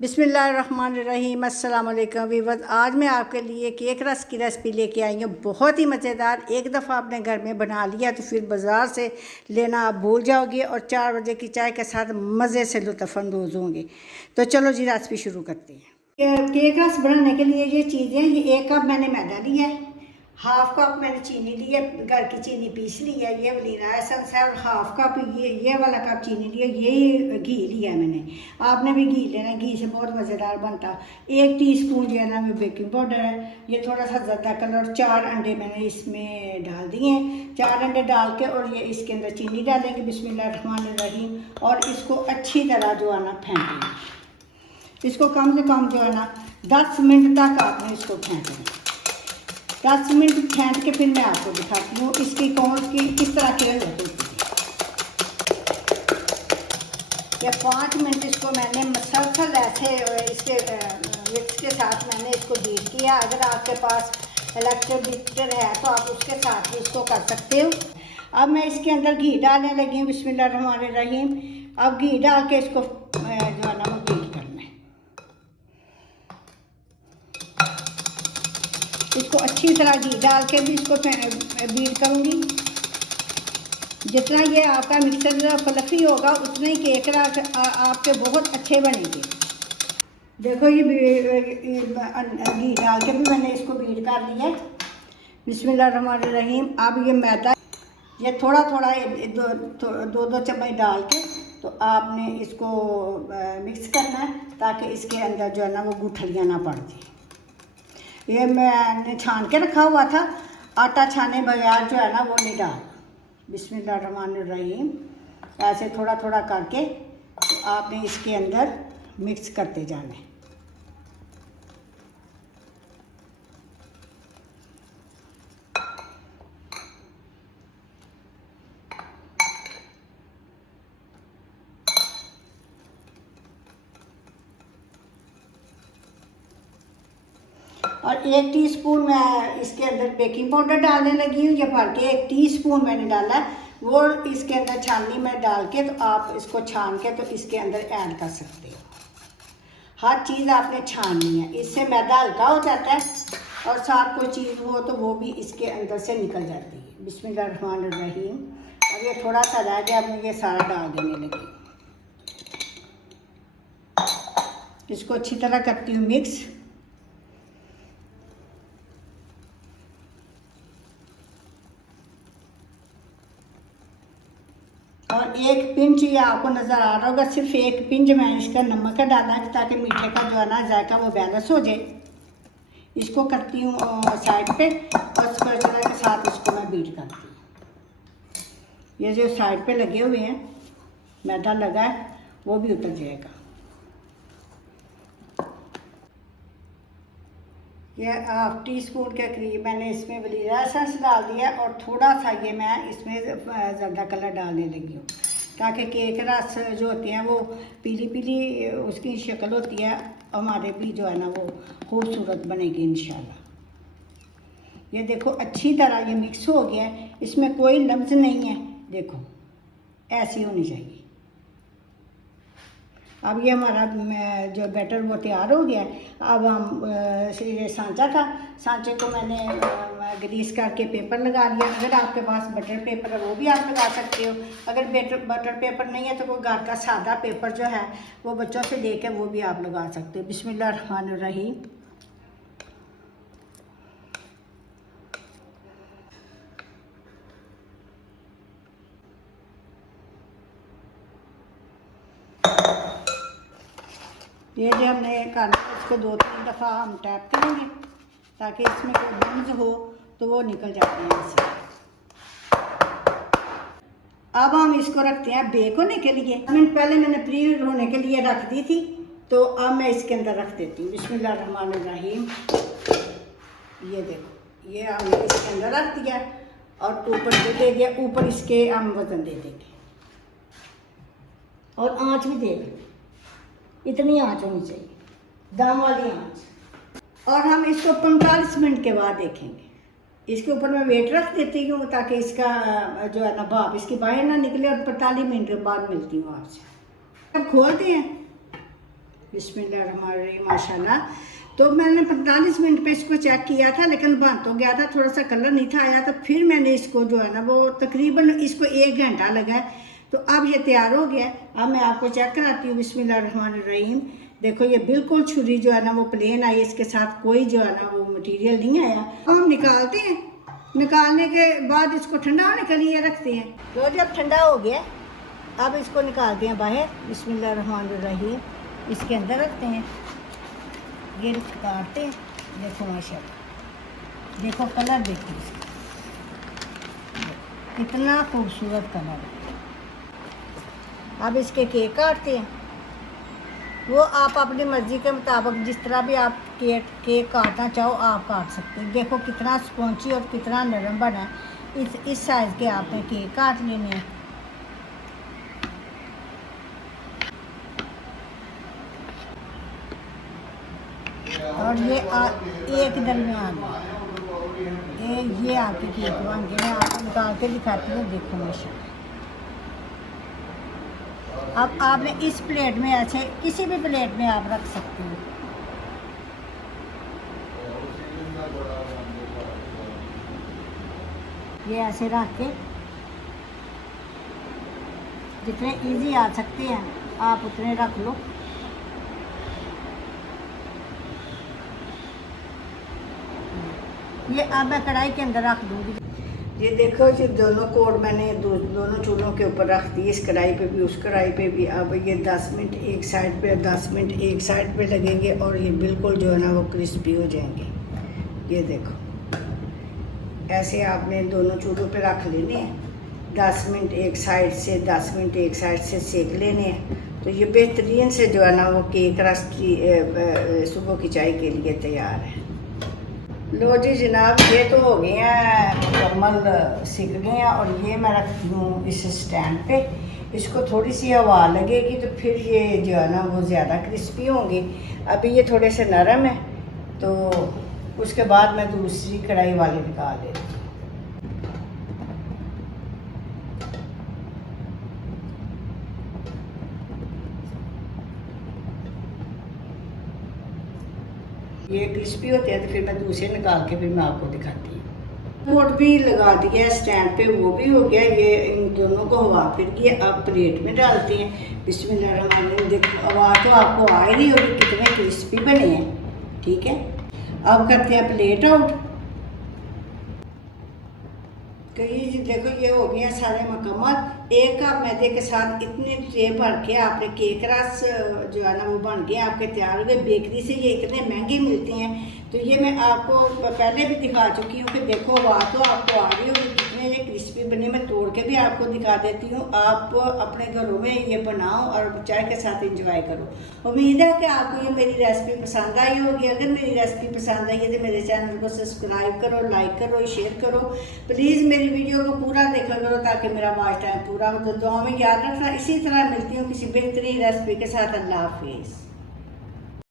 बिस्मिल्लाहिर्रहमानिर्रहीम अस्सलाम वालेकुम वीवर्स। आज मैं आपके लिए केक रस की रेसिपी लेके आई हूँ। बहुत ही मज़ेदार। एक दफ़ा आपने घर में बना लिया तो फिर बाज़ार से लेना आप भूल जाओगे और 4 बजे की चाय के साथ मज़े से लुत्फ़अंदोज़ होंगे। तो चलो जी रेसिपी शुरू करते हैं। केक रस बनाने के लिए ये चीज़ें, ये 1 कप मैंने मैदा लिया है, 1/2 कप मैंने चीनी ली है, घर की चीनी पीस ली है, ये वनीला एसेंस है, और 1/2 कप ये वाला कप चीनी लिया, ये घी लिया है मैंने। आपने भी घी लेना, घी से बहुत मज़ेदार बनता। 1 टीस्पून जो है ना वो बेकिंग पाउडर है, ये थोड़ा सा ज़्यादा कलर। 4 अंडे मैंने इसमें डाल दिए हैं। 4 अंडे डाल के और ये इसके अंदर चीनी डालेंगे बिस्मिल्लाहिर्रहमानिर्रहीम, और इसको अच्छी तरह जो है ना फेंटेंगे। इसको कम से कम जो है ना 10 मिनट तक आपने इसको फेंटना। 10 मिनट फेंट के फिर मैं आपको दिखाती हूँ इसकी कौन की किस तरह के होती है। या 5 मिनट इसको मैंने मसलसल ऐसे इसके विक्स के साथ मैंने इसको बीट किया। अगर आपके पास इलेक्ट्रिक बीटर है तो आप उसके साथ भी इसको कर सकते हो। अब मैं इसके अंदर घी डालने लगी हूँ बिस्मिल्लाहिर्रहमानिर्रहीम। अब घी डाल के इसको जो है ना वो बीट करना है। इसको अच्छी तरह घी डाल के भी इसको बीट करूँगी। जितना ये आपका मिक्सर फ्लफी होगा उतना ही केक आपके बहुत अच्छे बनेंगे। देखो ये घी डाल के भी मैंने इसको बीट कर लिया बिस्मिल्लाहिर्रहमानिर्रहीम। अब ये मैदा ये थोड़ा थोड़ा दो चम्मच डाल के तो आपने इसको मिक्स करना है, ताकि इसके अंदर जो है ना वो गुठलियाँ ना पड़ जाए। ये मैंने छान के रखा हुआ था, आटा छाने बगैर जो है ना वो नहीं डाल। बिस्मिल्लाहिर्रहमानिर्रहीम ऐसे थोड़ा थोड़ा करके तो आपने इसके अंदर मिक्स करते जाना है। और 1 टीस्पून मैं इसके अंदर बेकिंग पाउडर डालने लगी हूँ। ये भर के 1 टीस्पून मैंने डाला है, वो इसके अंदर छाननी में डाल के तो आप इसको छान के तो इसके अंदर ऐड कर सकते हो। हर चीज़ आपने छाननी है, इससे मैदा हल्का हो जाता है और साथ कोई चीज़ हो तो वो भी इसके अंदर से निकल जाती है। बिस्मिल्लाहिर्रहमानिर्रहीम। अब ये थोड़ा सा रह गया, अब मैं ये सारा डाल देने लगी। इसको अच्छी तरह करती हूँ मिक्स। और 1 पिंच, ये आपको नज़र आ रहा होगा, सिर्फ 1 पिंच मैं इसका नमक का डालना है ताकि मीठे का जो है ना जायका वो बैलेंस हो जाए। इसको करती हूँ साइड पे और स्पैचुला के साथ इसको मैं बीट करती हूँ। ये जो साइड पे लगे हुए हैं मैदा लगा है वो भी उतर जाएगा। ये 1/2 टीस्पून के करीब मैंने इसमें वनीला एसेंस डाल दिया और थोड़ा सा ये मैं इसमें ज़्यादा कलर डालने लगी हूँ, ताकि केक रस जो होते हैं वो पीली पीली उसकी शक्ल होती है, हमारे भी जो है ना वो खूबसूरत बनेगी इंशाल्लाह। ये देखो अच्छी तरह ये मिक्स हो गया है, इसमें कोई लम्स नहीं है। देखो ऐसी होनी चाहिए। अब ये हमारा जो बैटर वो तैयार हो गया है। अब हम ये सांचा था, सांचे को मैंने ग्रीस करके पेपर लगा लिया। अगर आपके पास बटर पेपर है वो भी आप लगा सकते हो। अगर बटर पेपर नहीं है तो वो घर का सादा पेपर जो है वो बच्चों से लेकर वो भी आप लगा सकते हो। बिस्मिल्लाहिर्रहमानिर्रहीम। ये जो हमने करना इसको 2-3 दफ़ा हम टैप करेंगे ताकि इसमें कोई बम्स हो तो वो निकल जाते हैं ऐसे। अब हम इसको रखते हैं बेक होने के लिए। मिनट पहले मैंने प्री होने के लिए रख दी थी, तो अब मैं इसके अंदर रख देती हूँ बिस्मिल्लाहिर्रहमानिर्रहीम। ये देखो ये हमने इसके अंदर रख दिया और ऊपर दे दिया। ऊपर इसके हम वज़न दे देंगे और आँच भी दे देंगे। इतनी आँच होनी चाहिए, दम वाली आँच। और हम इसको 45 मिनट के बाद देखेंगे। इसके ऊपर मैं वेट रख देती हूँ ताकि इसका जो है ना भाप इसकी बाहर ना निकले, और 45 मिनट के बाद मिलती हूँ आपसे। अब खोलते हैं। बिस्मिल्लाहिर्रहमानिर्रहीम माशाल्लाह। तो मैंने 45 मिनट पे इसको चेक किया था, लेकिन बन तो गया था, थोड़ा सा कलर नहीं था आया, तो फिर मैंने इसको जो है ना वो तकरीबन इसको 1 घंटा लगा है। तो अब ये तैयार हो गया। अब मैं आपको चेक कराती हूँ। बिस्मिल्लाहिर्रहमानिर्रहीम। देखो ये बिल्कुल छुरी जो है ना वो प्लेन आई, इसके साथ कोई जो है ना वो मटीरियल नहीं आया। अब हम निकालते हैं। निकालने के बाद इसको ठंडा होने के लिए रखते हैं। तो जब ठंडा हो गया अब इसको निकालते हैं बाहर। बिस्मिल्लाहिर्रहमानिर्रहीम। इसके अंदर रखते हैं, ये काटते हैं। देखो माशाल्लाह, देखो कलर देखो इसका, इतना खूबसूरत कलर है। अब इसके केक काटते हैं। वो आप अपनी मर्ज़ी के मुताबिक जिस तरह भी आप केक काटना चाहो आप काट सकते हैं। देखो कितना स्पॉन्जी और कितना नरम बना है। इस साइज़ के आपने केक काट लेने हैं। और ये एक दरमियान ये आपके केक बन गए। मैं आपको निकाल के दिखाती हूँ। देखो माशाल्लाह। अब आपने इस प्लेट में ऐसे किसी भी प्लेट में आप रख सकते हो। ये ऐसे रख के जितने इजी आ सकते हैं आप उतने रख लो। ये अब मैं कढ़ाई के अंदर रख दूँगी। ये देखो ये दोनों कोड मैंने दोनों चूल्हों के ऊपर रख दिए, इस कढ़ाई पे भी उस कढ़ाई पे भी। अब ये 10 मिनट एक साइड पे 10 मिनट एक साइड पे लगेंगे और ये बिल्कुल जो है ना वो क्रिस्पी हो जाएंगे। ये देखो ऐसे आपने दोनों चूल्हों पे रख लेने हैं। 10 मिनट एक साइड से 10 मिनट एक साइड से सेक लेने हैं। तो ये बेहतरीन से जो है ना वो केक रस की सुबह की चाय के लिए तैयार है। लो जी जनाब, ये तो हो गए हैं मुकम्मल सिक गए हैं। और ये मैं रखती हूँ इस स्टैंड पे। इसको थोड़ी सी हवा लगेगी तो फिर ये जो है ना वो ज़्यादा क्रिस्पी होंगे। अभी ये थोड़े से नरम है, तो उसके बाद मैं दूसरी कढ़ाई वाले निकाल लेती हूँ। ये क्रिस्पी होते हैं तो फिर मैं दूसरे निकाल के फिर मैं आपको दिखाती हूँ। मोट भी लगा दिया है स्टैंड पे, वो भी हो गया। ये इन दोनों को हवा फिर गई। अब प्लेट में डालते हैं। बिस्मिल्लाहिर्रहमानिर्रहीम। देखो आवाज़ तो आपको आ ही रही होगी कितने क्रिस्पी बने हैं। ठीक है, अब करते हैं प्लेट आउट। तो ये देखो ये हो गया सारे मुकम्मल। 1 कप मैदे के साथ इतने ट्रे भर के आपने केक रस जो है ना वो बन के आपके तैयार हो गए। बेकरी से ये इतने महंगे मिलते हैं। तो ये मैं आपको पहले भी दिखा चुकी हूँ कि देखो आवाज़ तो आपको आ रही होगी कितने ये क्रिस्पी बने। मैं तोड़ के भी आपको दिखा देती हूँ। आप अपने घरों में ये बनाओ और चाय के साथ इंजॉय करो। उम्मीद है कि आपको ये मेरी रेसिपी पसंद आई होगी। अगर मेरी रेसिपी पसंद आई है तो मेरे चैनल को सब्सक्राइब करो, लाइक करो, शेयर करो। प्लीज़ मेरी वीडियो को पूरा देखा करो ताकि मेरा वॉच टाइम पूरा हो। तो दुआ में याद रखना। इसी तरह मिलती हूँ किसी बेहतरीन रेसिपी के साथ। अल्लाह हाफिज़।